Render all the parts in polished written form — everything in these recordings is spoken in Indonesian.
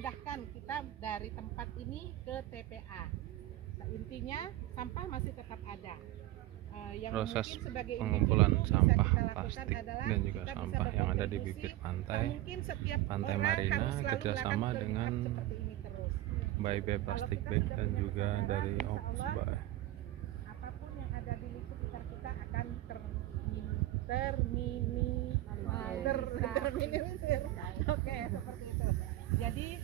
memindahkan kita dari tempat ini ke TPA. Nah, intinya sampah masih tetap ada. Yang Proses mungkin sebagai pengumpulan individu bisa sampah kita lakukan plastik adalah dan juga kita bisa sampah yang ada di berkontribusi. bibir pantai Mungkin setiap Pantai orang Marina harus selalu kerjasama melakukan dengan seperti ini terus. Bye Kalau Plastic kita Bag sudah dan punya juga kesadaran, dari insya Ops Allah Bay. apapun yang ada di lingkup sekitar kita akan terminimalisir. Oke, seperti itu. Jadi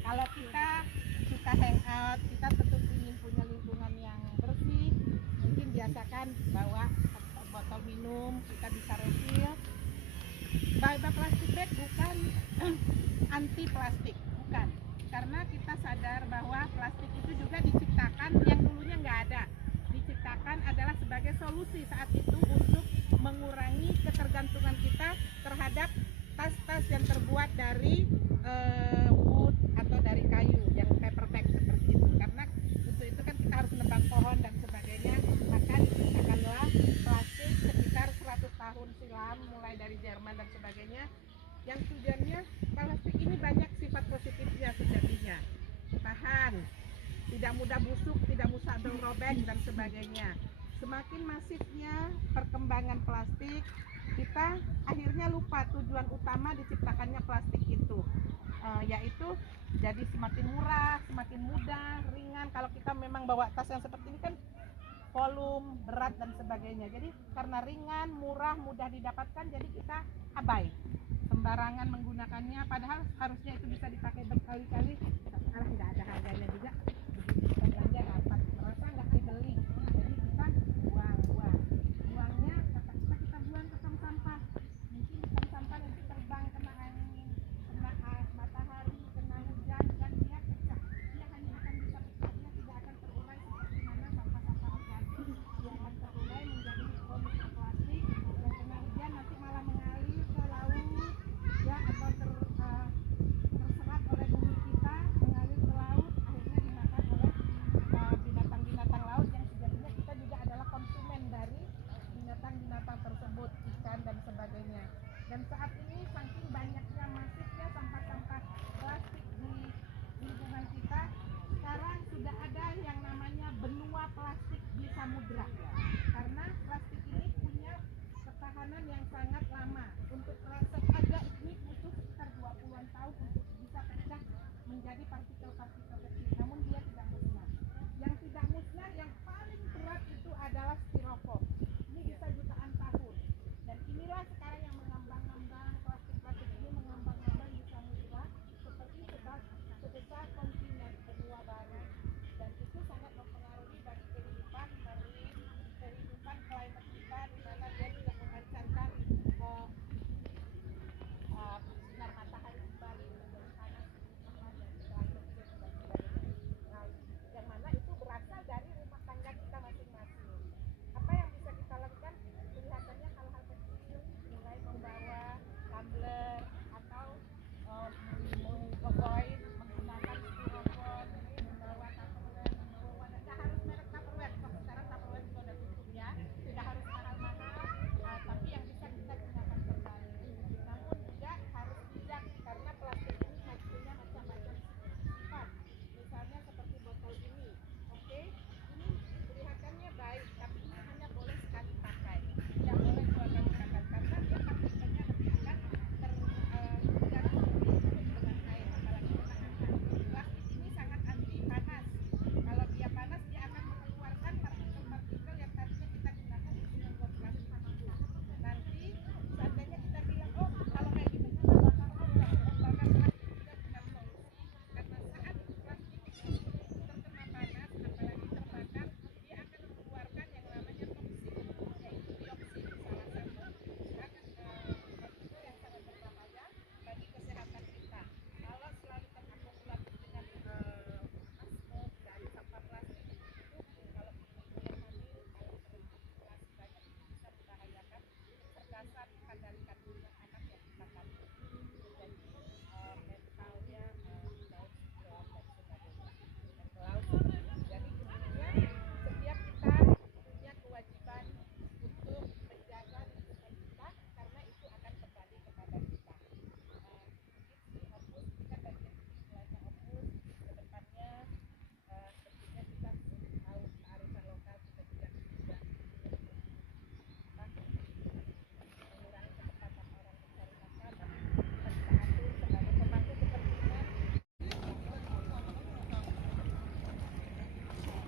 kalau kita suka hangout, kita tentu ingin punya lingkungan yang bersih. Mungkin biasakan bawa botol minum, kita bisa refill. Bye plastic bag bukan anti plastik, bukan. Karena kita sadar bahwa plastik itu juga diciptakan yang dulunya nggak ada. Diciptakan adalah sebagai solusi saat itu untuk mengurangi ketergantungan kita terhadap tas-tas yang terbuat dari wood atau dari kayu yang paper bag seperti itu. Karena untuk itu kan kita harus menebang pohon dan sebagainya, maka diciptakanlah plastik sekitar 100 tahun silam mulai dari Jerman dan sebagainya, yang tujuannya plastik ini banyak sifat positifnya sejatinya, tahan, tidak mudah busuk, tidak mudah robek dan sebagainya. Semakin masifnya perkembangan plastik, kita akhirnya lupa tujuan utama diciptakannya plastik itu, yaitu jadi semakin murah, semakin mudah, ringan. Kalau kita memang bawa tas yang seperti ini kan volume, berat dan sebagainya. Jadi karena ringan, murah, mudah didapatkan, jadi kita abai, sembarangan menggunakannya. Padahal harusnya itu bisa dipakai berkali-kali. Alah, nggak ada harganya juga. Begitu kita belanja dapat, merasa nggak dibeli. Jadi kita buang-buang. Buangnya kita buang ke tong sampah. Mungkin tong sampah nanti terbang kena angin, kena matahari, kena hujan, dan dia pecah. Dia hanya akan bisa pecah, dia tidak akan terurai seperti mana sampah-sampah organik yang akan terurai menjadi mikroplastik yang kena hujan nanti malah mengalir ke laut, ya, atau terserap oleh bumi kita, mengalir ke laut, akhirnya dimakan oleh binatang-binatang laut yang sejatinya kita juga adalah konsumen dari binatang-binatang tersebut, ikan dan sebagainya. Dan saat ini saking banyaknya masifnya sampah-sampah plastik di lingkungan kita, sekarang sudah ada yang namanya benua plastik di samudra. Karena plastik ini punya ketahanan yang sangat lama. Untuk resep aja ini butuh sekitar 20-an tahun untuk bisa pecah menjadi partikel-partikel kecil. Namun dia tidak musnah. Yang tidak musnah yang paling berat itu adalah styrofoam. Ini bisa jutaan tahun. Dan inilah sekarang yang mengambang-ambang, plastik-plastik ini mengambang-ambang di samudra seperti sebesar kontinen benua baru. Dan itu sangat mempengaruhi bagi kehidupan marine, kehidupan climate kita, di mana dia juga mengancamkan sinar matahari kembali menjadi panas, dan climate change dan sebagainya.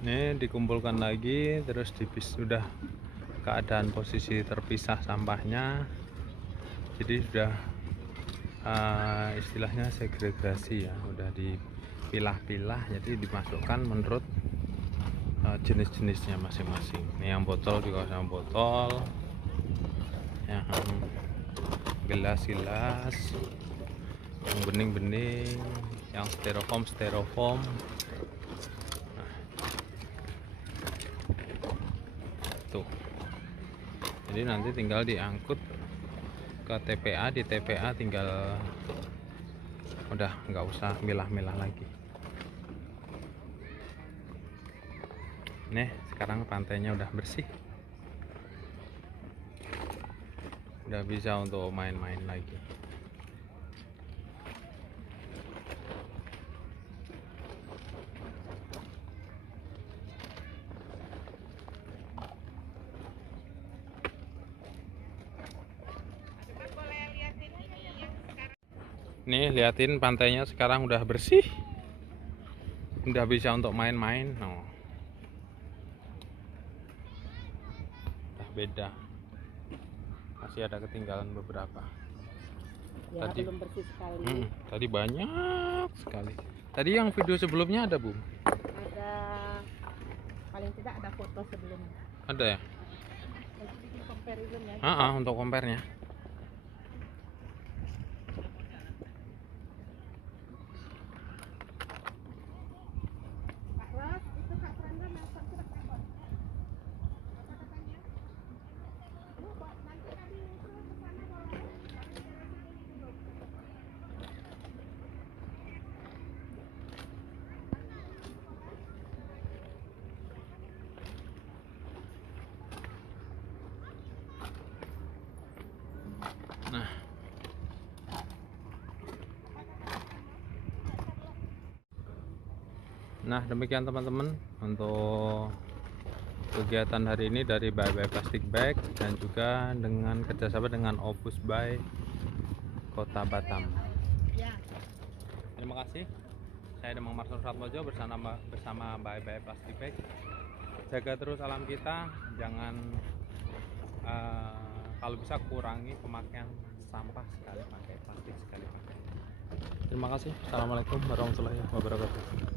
Ini dikumpulkan lagi, terus sudah keadaan posisi terpisah sampahnya, jadi sudah istilahnya segregasi ya, udah dipilah-pilah, jadi dimasukkan menurut jenis-jenisnya masing-masing. Ini yang botol juga sama botol, yang gelas-gelas, yang bening-bening, yang styrofoam. Tuh. Jadi nanti tinggal diangkut ke TPA, di TPA tinggal udah nggak usah milah-milah lagi. Nih, sekarang pantainya udah bersih. Udah bisa untuk main-main lagi. Nih, liatin pantainya sekarang udah bersih. Udah bisa untuk main-main. Oh. Udah beda. Masih ada ketinggalan beberapa. Ya, Tadi belum bersih sekali. tadi banyak sekali. Tadi yang video sebelumnya ada, Bu? Ada, paling tidak ada foto sebelumnya. Ada ya? Untuk bikin comparison ya. Untuk compare-nya. Pak Ros, itu Kak Franda nelfon sudah telepon. Apa katanya? Bu, nanti tadi nyusul ke sana boleh. Nah, demikian teman-teman untuk kegiatan hari ini dari Bye Bye Plastic Bag dan juga dengan kerjasama dengan Opus by Kota Batam. Ya. Terima kasih. Saya Demang Marsul Ratmojo bersama Bye Bye Plastic Bag. Jaga terus alam kita, jangan kalau bisa kurangi pemakaian sampah sekali pakai plastik sekali pakai. Terima kasih. Assalamualaikum warahmatullahi wabarakatuh.